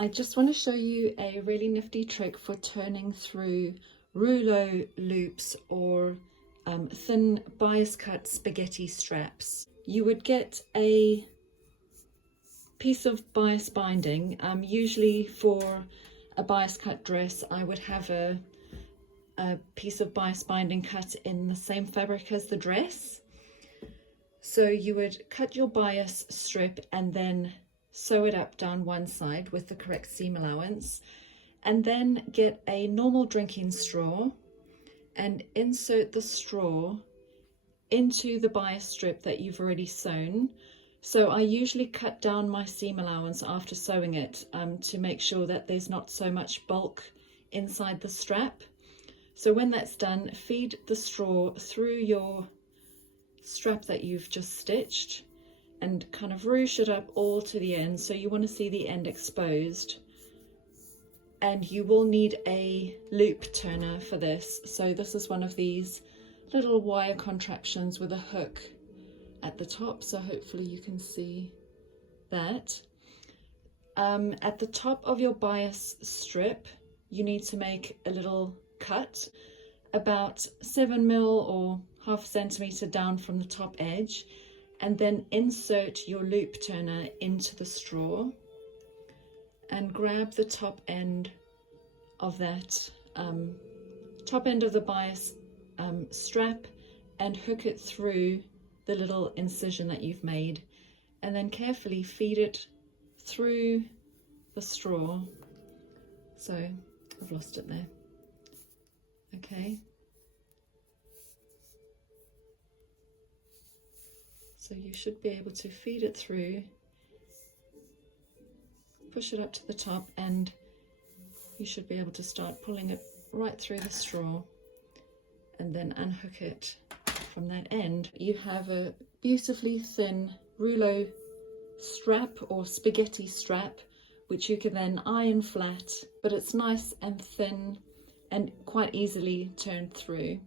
I just want to show you a really nifty trick for turning through rouleau loops or thin bias cut spaghetti straps. You would get a piece of bias binding. Usually for a bias cut dress I would have a piece of bias binding cut in the same fabric as the dress. So you would cut your bias strip and then sew it up down one side with the correct seam allowance, and then get a normal drinking straw and insert the straw into the bias strip that you've already sewn. So I usually cut down my seam allowance after sewing it to make sure that there's not so much bulk inside the strap. So when that's done, feed the straw through your strap that you've just stitched and kind of ruche it up all to the end. So you want to see the end exposed, and you will need a loop turner for this. So this is one of these little wire contraptions with a hook at the top, so hopefully you can see that. At the top of your bias strip you need to make a little cut about 7mm or half centimetre down from the top edge, and then insert your loop turner into the straw and grab the top end of that top end of the bias strap and hook it through the little incision that you've made, and then carefully feed it through the straw. So I've lost it there. Okay, so you should be able to feed it through, push it up to the top, and you should be able to start pulling it right through the straw and then unhook it from that end. You have a beautifully thin rouleau strap or spaghetti strap, which you can then iron flat, but it's nice and thin and quite easily turned through.